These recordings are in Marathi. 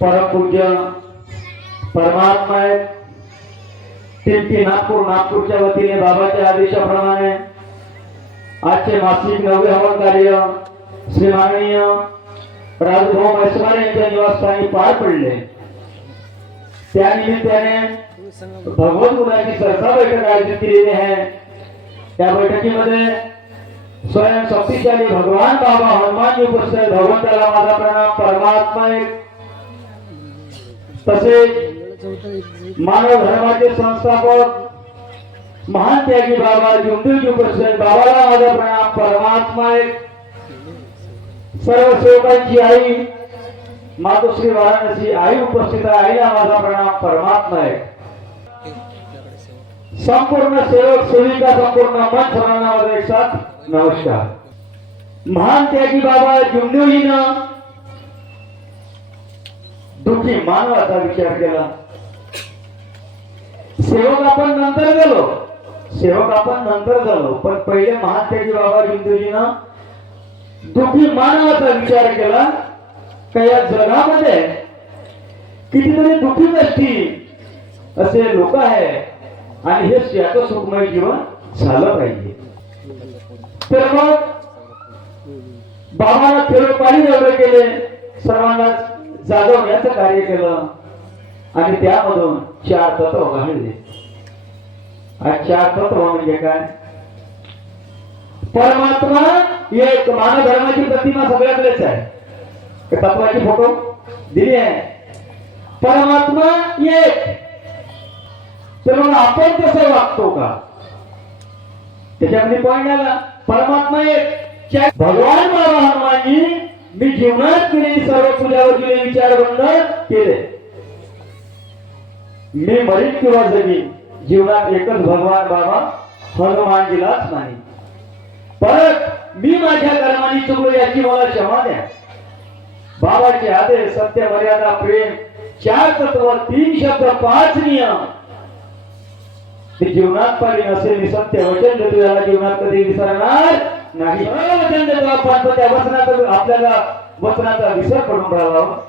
परमपूज्य परमात्मा आहेत तिरकी नागपूर, नागपूरच्या वतीने बाबाच्या आदेशाप्रमाणे आजचे मासिक नवे हवन कार्य श्री माननीय राजभाऊ मैसमार यांच्या निवासस्थानी पार पडले. त्या निमित्ताने भगवत गुणाची चर्चा बैठक आयोजित केलेली आहे. त्या बैठकीमध्ये स्वयं शक्तिशाली भगवान बाबा हनुमान जी उपस्थित. भगवंताला माझा प्रणाम. परमात्मा एक तसेच मानव धर्माचे संस्थापक महान त्यागी बाबा जुंदूजी प्रसन्न बाबाला माझा प्रणाम. परमात्मा एक. सर्व सेवकांची आई मातोश्री वाराणसी आई उपस्थित आहे. आईला माझा प्रणाम. परमात्मा आहे संपूर्ण सेवक सेविका संपूर्ण मन सर्वांना माझा एक साथ नमस्कार. महान त्यागी बाबा जुंडूजीनं दुःखी मानवाचा विचार केला. सेवक आपण नंतर गेलो. सेवक आपण नंतर झालो पण पहिले महात्याजी बाबा जुंडूजीनं दुःखी मानवाचा विचार केला का या जगामध्ये कितीतरी दुःखी व्यक्ती असे लोक आहे आणि हे याचं सुखमय जीवन झालं पाहिजे. तर मग बाबाला पाणी एवढे केले. सर्वांनाच जागवण्याचं कार्य केलं. आणि त्यामधून चार तत्व घालले आणि चार तत्व म्हणजे काय? परमात्मा एक मानव धर्माची प्रतिमा सगळ्याकडेच आहे. तत्वाची फोटो दिली आहे. परमात्मा एक. तर मग आपण कसं वागतो का? त्याच्यामध्ये पॉइंट आला. परमात्मा एक. भगवान बाबा हनुमानजी मी जीवनात केलेली सर्व तुझ्यावर केले विचार बंद केले. मी मरीन किंवा जगी जीवनात एकच भगवान बाबा हनुमान दिलाच नाही. परत मी माझ्या कर्माने चुकलो याची मला क्षमा द्या. बाबाचे आदेश सत्य मर्यादा प्रेम चार तत्व तीन शब्द पाच नियम. ते जीवनात पाहिजे नसेल मी सत्य वचन देतो याला जीवनात कधी विसरणार? नाही. पण त्या वचनाचा आपल्याला वचनाचा विसर पडून राहावा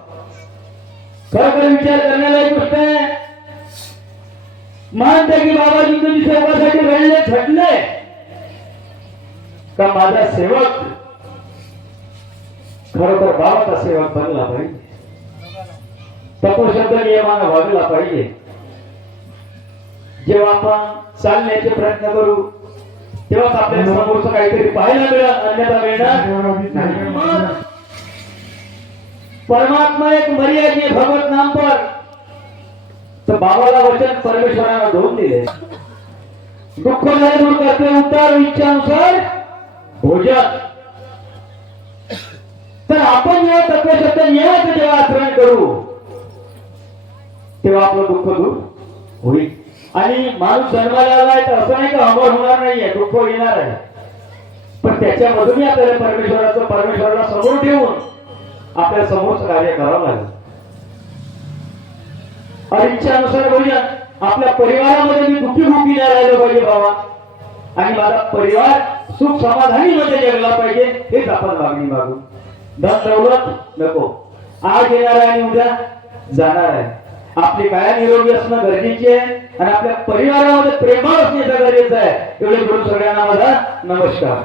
खरोखर विचार करण्याला गोष्ट आहे. मानते की बाबाजी तुम्ही सेवकासाठी रडले झटले. का माझा सेवक? खरोखर बाबाचा सेवक बनला पाहिजे. तपोशब्द नियमानं वागला पाहिजे. जेव्हा आपण चालण्याचे प्रयत्न करू तेव्हाच आपल्या समोरचं काहीतरी पाहायला मिळत अन्यथा मिळणार परमात्मा एक मर्यादी भगवत नाम पर तर बाबाला वचन परमेश्वराला धुवून दिले. दुःख नाही दूर करते उतार इच्छानुसार भोजन. तर आपण या तत्वशब्द नियमाचं जेव्हा आचरण करू तेव्हा आपलं दुःख दूर होईल. आणि माणूस जन्माला आलाय तर असं नाही का अमर होणार नाहीये दुःख येणार आहे. पण त्याच्यामधूनही आपल्याला परमेश्वराचं परमेश्वराला समोर ठेवून आपल्या समोरच कार्य करावं लागेल. आणि इच्छानुसार बोलूया आपल्या परिवारामध्ये मी दुःखी भुकी नाही राहिलं पाहिजे बाबा आणि माझा परिवार सुख समाधानी मध्ये जगला पाहिजे हेच आपण मागणी मागू. धन दौलत नको. आज येणार आहे आणि उद्या जाणार आहे. आपली काया निरोगी असणं गरजेचे आहे आणि आपल्या परिवारामध्ये प्रेमळ असणे गरजेचं आहे. एवढे करून सगळ्यांना माझा नमस्कार.